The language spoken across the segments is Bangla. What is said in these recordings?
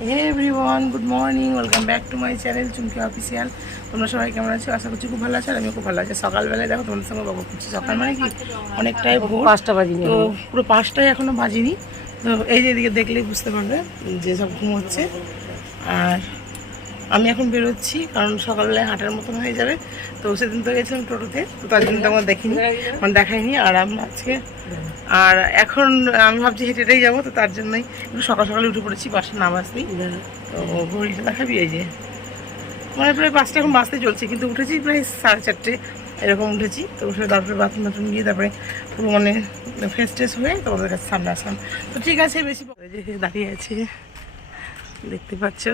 Hey everyone good morning welcome back to my channel Chumki official তোমরা সবাই কেমন আছো? আশা করছি খুব ভালো আছো আর আমিও খুব ভালো আছি। সকালবেলায় দেখো তোমাদের সঙ্গে গল্প করছি। সকাল মানে কি? অনেকটাই ভোর। পাঁচটা বাজিনি তো পুরো পাঁচটায় এখনও বাজিনি। তো এই যে এদিকে দেখলেই বুঝতে পারবে যে সব ঘুমোচ্ছে। আর আমি এখন বেরোচ্ছি, কারণ সকালবেলায় হাঁটার মতন হয়ে যাবে। তো সেদিন তো গেছিলাম টোটোতে, তো তার জন্য তো আমার দেখিনি মানে দেখাইনি আর আজকে আর এখন আমি ভাবছি হেঁটে হেঁটেই যাব, তো তার জন্যই একটু সকাল সকালে উঠে পড়েছি, বাসে না বাসতেই তো ঘড়িটা দেখাবি এই যে। মানে প্রায় পাঁচটা এখন বাসতে চলছে, কিন্তু উঠেছি প্রায় সাড়ে চারটে, এরকম উঠেছি। তো উঠে তারপরে বাথরুম বাথরুম গিয়ে তারপরে পুরো মানে ফ্রেশ ট্রেশ হয়ে তোমাদের কাছে সামনে আসলাম। তো ঠিক আছে, বেশি দাঁড়িয়ে আছে, দেখতে পাচ্ছ?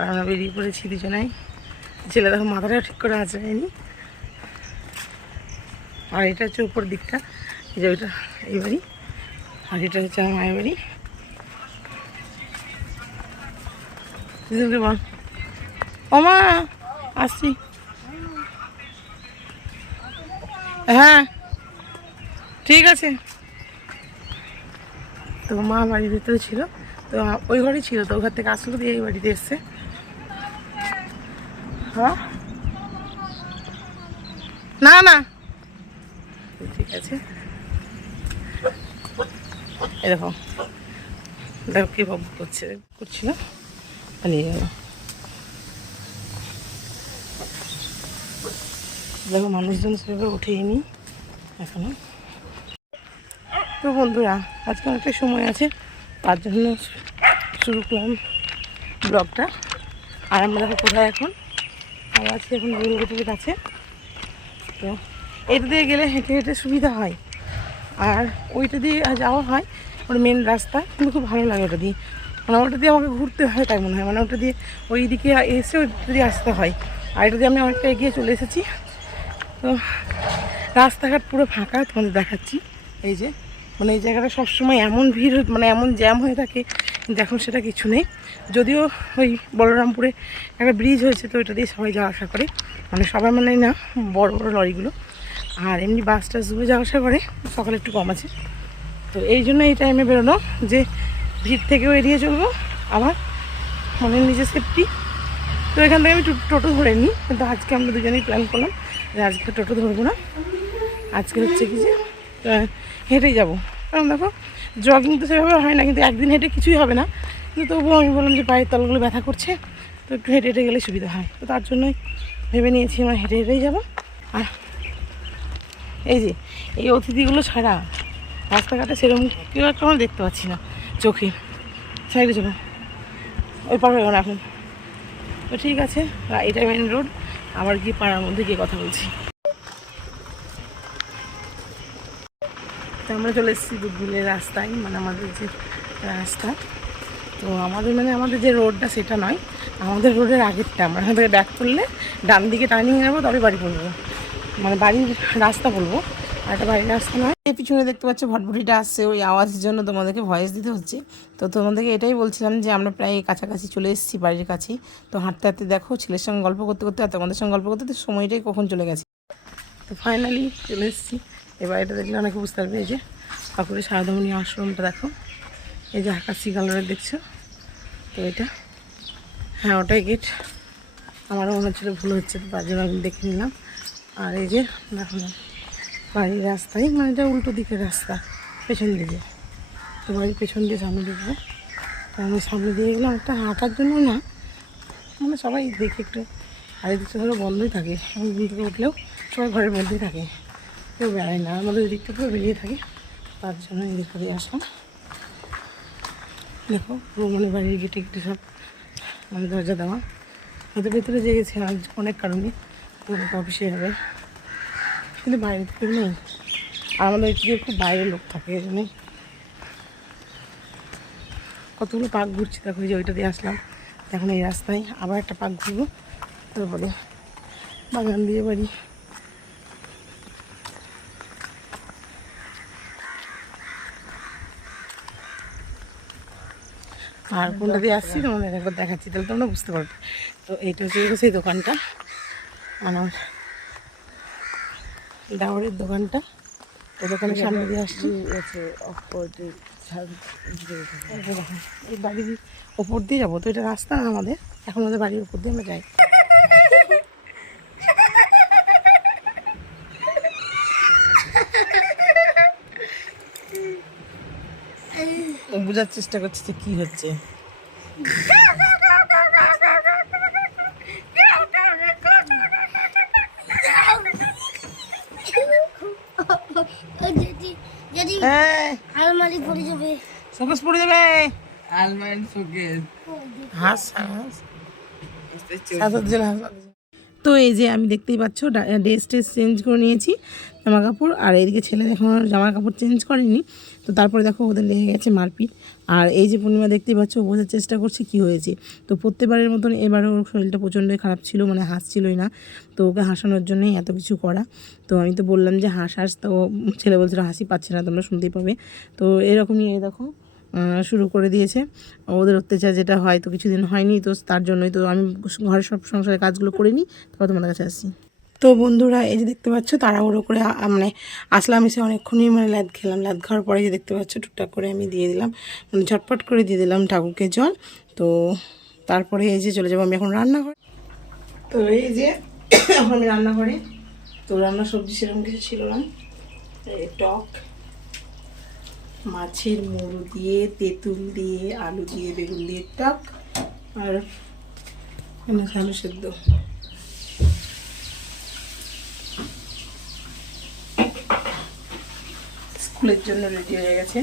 আর আমরা বেরিয়ে পড়েছি দুজনাই। ছেলে দেখো মাথাটা ঠিক করে আঁচড়ায়নি। আর এটা হচ্ছে উপর দিকটা যে ওইটা, এই বাড়ি। আর এটা হচ্ছে আমার মায়ের বাড়ি। বল। ও মা, আসছি। হ্যাঁ ঠিক আছে। তো মা বাড়ির ভিতরে ছিল, তো ওই ঘরে ছিল, তো ওই ঘর থেকে আসলো দিয়ে এই বাড়িতে এসছে। না না। ঠিক আছে। এরকম দেখো। কি ভাব করছে। করছিল। পালিয়ে গেল দেখো মানুষজন সেভাবে উঠেই নি এখনও। তো বন্ধুরা, আজকে অনেকটা সময় আছে। তার জন্য শুরু করলাম ব্লগটা। আর আমরা কোথায় এখন? আমরা আছি, এখন রেলগেটের কাছে তো এটা দিয়ে গেলে হেঁটে হেঁটে সুবিধা হয়। আর ওইটা দিয়ে যাওয়া হয় ওর মেন রাস্তা। কিন্তু খুব ভালো লাগে ওটা দিয়ে। মানে ওটা দিয়ে আমাকে ঘুরতে হয় তাই মনে হয়। মানে ওটা দিয়ে ওই দিকে এসে ওইটা দিয়ে আসতে হয়। আর এটা দিয়ে আমি অনেকটা এগিয়ে চলে এসেছি। তো রাস্তাঘাট পুরো ফাঁকা, তোমাদের দেখাচ্ছি। এই যে মানে এই জায়গাটা সবসময় এমন ভিড় মানে এমন জ্যাম হয়ে থাকে কিন্তু এখন সেটা কিছু নেই। যদিও ওই বলরামপুরে একটা ব্রিজ হয়েছে, তো ওইটা দিয়ে সবাই যাওয়া আসা করে। মানে সবাই মানে না, বড় বড় লরিগুলো। আর এমনি বাস টাসগুলো যাওয়া আসা করে, সকালে একটু কম আছে। তো এই জন্য এই টাইমে বেরোনো, যে ভিড় থেকেও এড়িয়ে চলবো, আবার মানে নিজের সেফটি তো এখান থেকে আমি টোটো ধরে নিই, কিন্তু আজকে আমরা দুজনেই প্ল্যান করলাম যে আজকে টোটো ধরবো না। আজকে হচ্ছে কি যে হেঁটেই যাব। কারণ দেখো জগিং তো সেভাবে হয় না, কিন্তু একদিন হেঁটে কিছুই হবে না। কিন্তু তবুও আমি বললাম যে পায়ের তলগুলো ব্যথা করছে, তো একটু হেঁটে হেঁটে গেলে সুবিধা হয়। তো তার জন্যই ভেবে নিয়েছি আমার হেঁটে হেঁটেই যাব। আর এই যে, এই অতিথিগুলো ছাড়া রাস্তাঘাটে সেরকম কেউ একটা আমরা দেখতে পাচ্ছি না চোখে সাইডে চলো, ওই পার হয়ে এখন। তো ঠিক আছে এটা মেন রোড আবার গিয়ে পাড়ার মধ্যে গিয়ে কথা বলছি। তো আমরা চলে এসেছি দুধগুলের রাস্তায় মানে আমাদের যে রাস্তা। তো আমাদের মানে আমাদের যে রোডটা সেটা নয়, আমাদের রোডের আগেরটা। আমরা এখান থেকে ব্যাক করলে ডান দিকে টার্নিং নেব তবে বাড়ি পড়ব। মানে বাড়ির রাস্তা বলব, আর এটা বাড়ির রাস্তা নয়। এই পিছনে দেখতে পাচ্ছ ভটভটিটা আসছে, ওই আওয়াজের জন্য তোমাদেরকে ভয়েস দিতে হচ্ছে। তো তোমাদেরকে এটাই বলছিলাম যে, আমরা প্রায় কাছাকাছি চলে এসেছি বাড়ির কাছেই। তো হাঁটতে হাঁটতে দেখো, ছেলের সঙ্গে গল্প করতে করতে আর তোমাদের সঙ্গে গল্প করতে সময়টাই কখন চলে গেছে। তো ফাইনালি চলে এসেছি। এবার এটা দেখলে অনেকে বুঝতে পারবে, এই যে ঠাকুরের সারদামণি আশ্রমটা দেখো। এই যে আকাশি কালারের দেখছ? তো এটা হ্যাঁ ওটাই গেট আমারও মনে হচ্ছিল ভুল হচ্ছে তার জন্য দেখে নিলাম। আর এই যে, দেখো বাড়ির রাস্তায় মানে এটা উল্টো দিকের রাস্তা, পেছন দিকে। তো বাড়ির পেছন দিয়ে সামনে দেখব তো আমি সামনে দিয়ে গেলাম একটা হাঁটার জন্য না মানে সবাই দেখে একটু, আর এদিকটা ধরো বন্ধই থাকে আমি ঘুম থেকে উঠলেও সবাই ঘরের মধ্যেই থাকে। কেউ বেড়ায় না, আমাদের এদিকটা পুরো বেরিয়ে থাকে। তার জন্য এদিক দিয়ে আসলাম। দেখো পুরো মানে বাড়ির গেটে গেটে সব মানে দরজা দেওয়া। হয়তো ভেতরে জেগেছে আজ অনেক কারণে অফিসে যাবে। কিন্তু বাইরে থেকে নেই। আর আমাদের এদিকে খুব বাইরের লোক থাকে, এই জন্যই। কতগুলো পাক ঘুরছি, দেখো যে ওইটা দিয়ে আসলাম। এখন এই রাস্তায় আবার একটা পাক ঘুরবো, তারপরে বাগান দিয়ে বাড়ি। আর কোনটা দিয়ে আসছি তোমাদের একবার দেখাচ্ছি তাহলে তোমরা বুঝতে পারবে। তো এইটা হচ্ছে সেই দোকানটা। আমার দাওয়ারের দোকানটা। তো দোকানের সামনে দিয়ে আসছি। এই বাড়ির ওপর দিয়ে যাব। তো এটা রাস্তা না আমাদের। এখন আমাদের বাড়ির উপর দিয়ে আমরা যাই ও বোঝার চেষ্টা করছে যে কি হচ্ছে। যদি যদি হ্যাঁ। আলমারি পড়ে যাবে। শোকেস পড়ে যাবে। আলমারি শোকেস। হাস হাস। সাজার হাস। তো এই যে আমি দেখতেই পাচ্ছ ড্রেস ট্রেস চেঞ্জ করে নিয়েছি জামা কাপড় আর এদিকে ছেলে এখন জামা কাপড় চেঞ্জ করেনি। তো তারপরে দেখো, ওদের লেগে গেছে মারপিট। আর এই যে পূর্ণিমা দেখতেই পাচ্ছ, ও বোঝার চেষ্টা করছে কি হয়েছে। তো প্রত্যেকবারের মতন এবারে ওর শরীরটা প্রচণ্ডই খারাপ ছিল মানে হাসছিলই না। তো ওকে হাসানোর জন্যই এত কিছু করা। তো আমি তো বললাম যে হাস হাস। তো ছেলে বলছিল, হাসি পাচ্ছে না, তোমরা শুনতেই পাবে। তো এরকমই দেখো শুরু করে দিয়েছে। ওদের অত্যাচার যেটা হয় তো কিছুদিন হয়নি, তো তার জন্যই তো আমি ঘরের সব সংসারের কাজগুলো করে নিই তারপর তোমাদের কাছে আসি তো বন্ধুরা, এই যে দেখতে পাচ্ছ, তাড়াহুড়ো করে মানে আসলাম এসে অনেকক্ষণই মানে ল্যাদ খেলাম। ল্যাদ খাওয়ার পরে যে দেখতে পাচ্ছ, টুকটাক করে আমি দিয়ে দিলাম। মানে ঝটপট করে দিয়ে দিলাম ঠাকুরকে জল। তো তারপরে এই যে চলে যাব আমি এখন রান্না করি তো এই যে এখন আমি রান্না করি তো রান্না সবজি সেরকম কিছু ছিল না। টক। মাছের মুড়ো দিয়ে, তেঁতুল দিয়ে, আলু দিয়ে, বেগুন দিয়ে, টক আর আলু সেদ্ধ। স্কুলের জন্য রেডি হয়ে গেছে।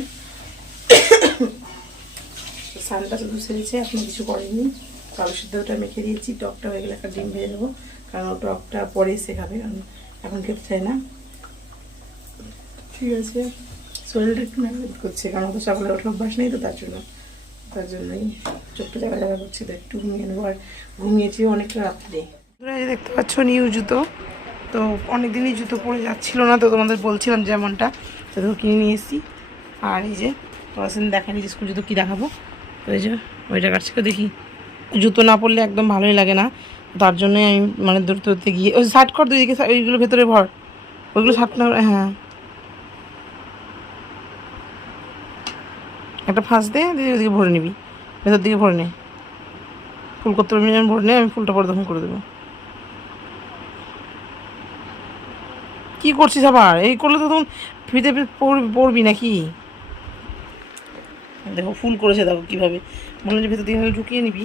সানটা শুধু সেরেছে এখন কিছু করেনি। আলু সেদ্ধটা মেখে দিয়েছি, টকটা হয়ে গেলে একটা ডিম ভেজে নেব, কারণ টকটা পরেই শেখাবে, কারণ এখন খেতে চায় না। ঠিক আছে। শরীরটা একটু ম্যানেজ করছে, কারণ তো সকালে ওঠার অভ্যাস নেই তো তার জন্য। তার জন্যই চোখটা জায়গা জায়গা করছে, তো একটু ঘুমিয়ে নেব আর ঘুমিয়েছি অনেকটা রাত্রে। দেখতে পাচ্ছ নিউ জুতো, তো অনেক দিনই জুতো পরে যাচ্ছিল না, তো তোমাদের বলছিলাম যেমনটা তো কিনে নিয়ে এসেছি। আর এই যে সেদিন দেখানি যে স্কুল জুতো কী দেখাবো। তো এই যে ওইটা কাছ থেকে দেখি, জুতো না পরলে একদম ভালোই লাগে না। তার জন্যই আমি মানে দূর দূরতে গিয়ে, ওই শার্ট কর দুই দিকে, ওইগুলো ভেতরে ভর, ওইগুলো শার্ট না হ্যাঁ। একটা ফাঁস দে, দিয়ে ওদিকে ভরে নিবি। ভেতর দিকে ভরে নে। ফুল করতে পারবি আমি ভরে নে, আমি ফুলটা পরে করে দেবো। কি করছিস আবার? এই করলে তো তখন ফিতে পড়বি নাকি? দেখো, ফুল করেছে, দেখো কীভাবে। মনে হচ্ছে ভেতর দিকে ঢুকিয়ে নিবি।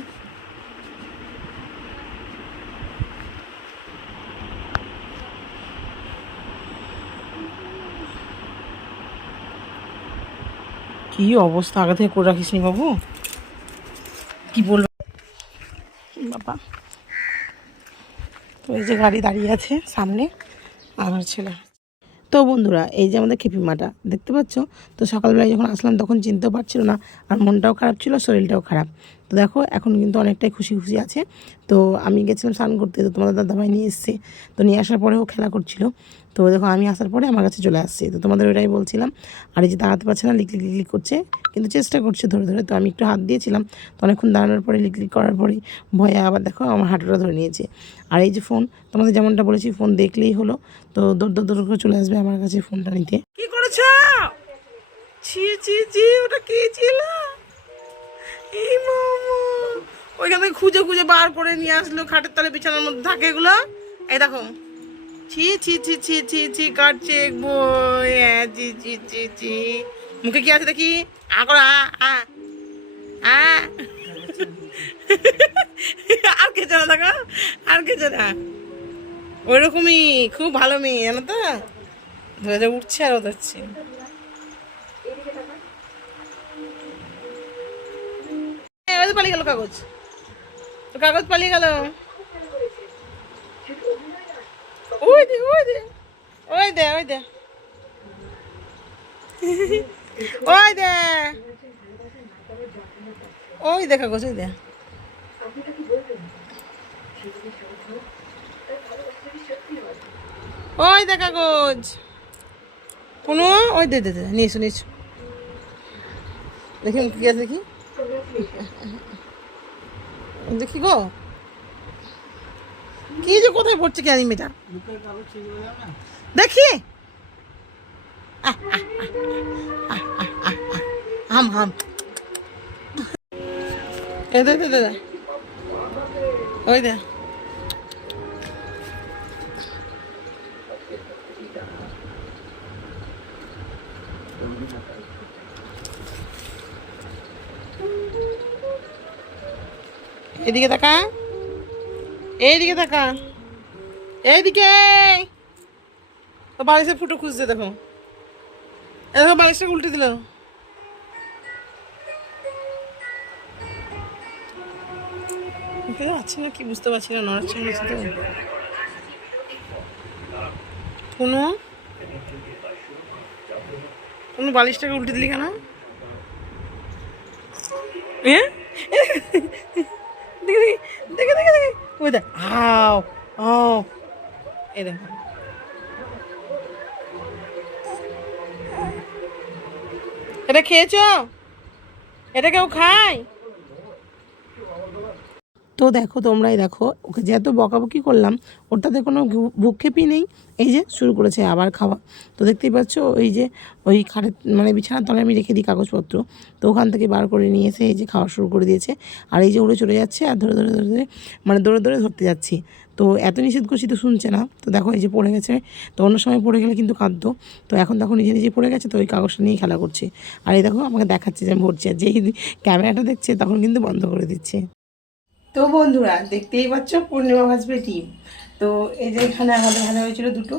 কি অবস্থা? আগে থেকে করে রাখিস নি বাবু। কি বলব? বাবা। তো এই যে গাড়ি দাঁড়িয়ে আছে সামনে আমার ছেলে। তো বন্ধুরা এই যে আমাদের খেপিমাটা দেখতে পাচ্ছ? তো সকালবেলায় যখন আসলাম তখন চিনতেও পারছিল না আর মনটাও খারাপ ছিল শরীরটাও খারাপ। তো দেখো এখন কিন্তু অনেকটাই খুশি খুশি আছে। তো আমি গেছিলাম স্নান করতে তো তোমাদের দাদাভাই নিয়ে এসছে। তো নিয়ে আসার পরেও খেলা করছিল। তো দেখো আমি আসার পরে আমার কাছে চলে আসছে। তো তোমাদের ওইটাই বলছিলাম। আর এই যে দাঁড়াতে পারছে না লিকলিক লিকলিক করছে, কিন্তু চেষ্টা করছে ধরে ধরে। তো আমি একটু হাত দিয়েছিলাম, তো অনেকক্ষণ দাঁড়ানোর পরে লিকলিক করার পরে ভয়ে আবার দেখো আমার হাঁটুটা ধরে নিয়েছে। আর এই যে ফোন, তোমাদের যেমনটা বলেছি, ফোন দেখলেই হলো। তো দৌড় দৌড় করে চলে আসবে আমার কাছে ফোনটা নিতে। কি করেছ? ছি ছি ছি, ওটা কি ছিল? এই মোমো। ওইখান খুঁজে খুঁজে বার করে নিয়ে আসলো খাটের তলে বিছানার মধ্যে থাকে এগুলো। এই দেখো। ছি ছি ছি ছি ছি ছি, কাটছে বই। হ্যাঁ ছি ছি ছি ছি। মুখে কি আছে দেখি? আ, করো, আ আর কে জানা দেখো, আর কে জানা ওইরকমই, খুব ভালো মেয়ে, জানো তো? ধরে উঠছে আর ওদাচ্ছে। পালিয়ে গেল কাগজ। কাগজ পালিয়ে গেল। ওই দে ওই দে ওই দে ওই দে ওই দে ওই দে কাগজ ওই দে ওই দে কাগজ কোনো ওই দে দে দে নিয়েছো নিয়েছো দেখি কি আছে দেখি? দেখি কি যে কোথায় পড়ছে কি দেখি। হাম হাম এ দে। ওই দে। এদিকে তাকা এইদিকে তাকা এইদিকে! বালিশের ফুটো খুঁজছে, দেখো। এ দেখো বালিশটা উল্টে দিল। পারছি না কি বুঝতে পারছি না নড়াচ্ছে নড়াচ্ছে তো। কোনো? কোনো বালিশটাকে উল্টে দিলি কেন? এ? দেখে দেখে দেখে দেখে। ওই দেখ হাও ও এই দেখো এটা খেয়েছো এটা কেউ খায় তো দেখো তোমরাই দেখো। ওকে যে এত বকাবকি করলাম ওটাতে কোনো ভূ- ভূক্ষেপই নেই। এই যে শুরু করেছে আবার খাওয়া। তো দেখতেই পাচ্ছ ওই যে ওই খাটের মানে বিছানার তলায় আমি রেখে দিই কাগজপত্র। তো ওখান থেকে বার করে নিয়ে এসে এই যে খাওয়া শুরু করে দিয়েছে। আর এই যে উড়ে চলে যাচ্ছে আর ধরে ধরে ধরে ধরে মানে দৌড়ে দৌড়ে ধরতে যাচ্ছি। তো এত নিষেধ করছি তো শুনছে না। তো দেখো এই যে পড়ে গেছে। তো অন্য সময় পড়ে গেলে কিন্তু কাঁদতো। তো এখন দেখো নিজে নিজে পড়ে গেছে, তো ওই কাগজটা নিয়েই খেলা করছে। আর এই দেখো আমাকে দেখাচ্ছে যে আমি ভরছি আর যেই ক্যামেরাটা দেখছে তখন কিন্তু বন্ধ করে দিচ্ছে। তো বন্ধুরা, দেখতেই পাচ্ছ পূর্ণিমা ভাজবে ডিম। তো এই যে এখানে আমাদের ভাজা হয়েছিল দুটো।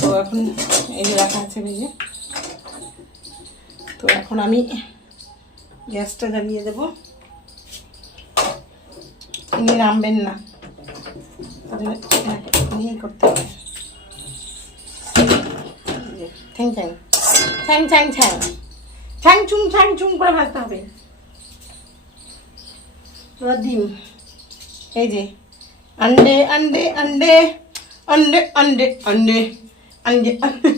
তো এখন এই যে রাখা আছে ভেজে। তো এখন আমি গ্যাসটা জ্বালিয়ে দেবো। তিনি নামবেন না। নিয়েই করতে হবে। ঠ্যাং ঠ্যাং ঠ্যাং ঠ্যাং ঠ্যাং ঠ্যাং চুং ঠ্যাং চুং করে ভাজতে হবে। ডিম। এই যে আন্ডে আন্ডে আন্ডে আন্ডে আন্ডে আন্ডে আন্ডে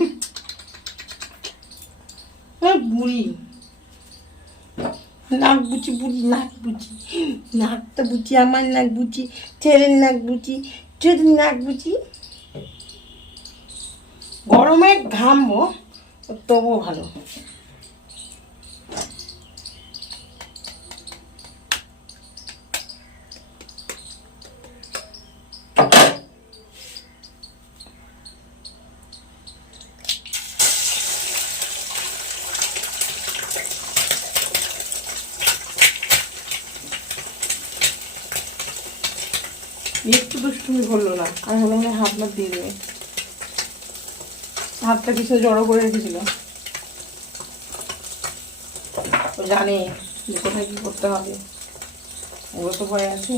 বুড়ি নাক বুচি বুড়ি নাক বুচি নাকটা বুচি আমার নাক বুচি ছেলের নাক বুচি ছেলের নাক বুচি গরমে ঘামবো তবুও ভালো মাত দিয়ে দেবে। হাতটা কিছু জড়ো করে রেখেছিল। ও জানে যে কোথায় কী করতে হবে। ওগুলো তো ভয় আছে।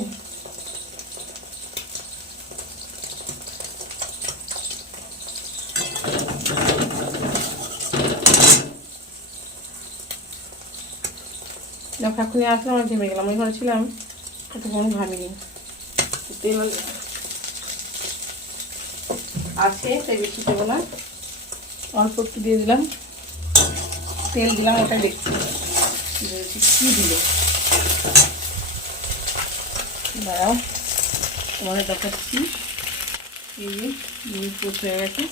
যখন এখনই আসলাম, আমি ঘেমে গেলাম। ওই ঘরে ছিলাম, ততক্ষণ ঘামিনি তেল আছে, তাই বেশি দেবো না। অল্প একটু দিয়ে দিলাম। তেল দিলাম, ওটা দেখছি। কী দিল? দাঁড়াও, তোমাদের দেখাচ্ছি। এই যে জিনিস পোস্ট হয়ে গেছে।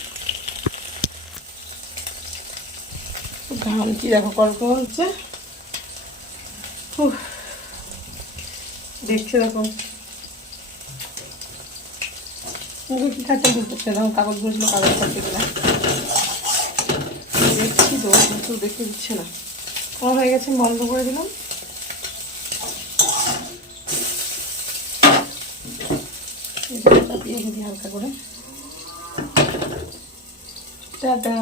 ঘামছি, দেখো কল্প হচ্ছে। দেখছে, দেখো। মুখে কি খাচ্ছেন বুঝতে পারছি না। কাগজ বসল, কাগজ খাচ্ছে কিনা। দেখছি তো, কিন্তু দেখতে দিচ্ছে না। আমার হয়ে গেছে বন্ধ করে দিলাম। চাপিয়ে দিই হালকা করে। টাটা।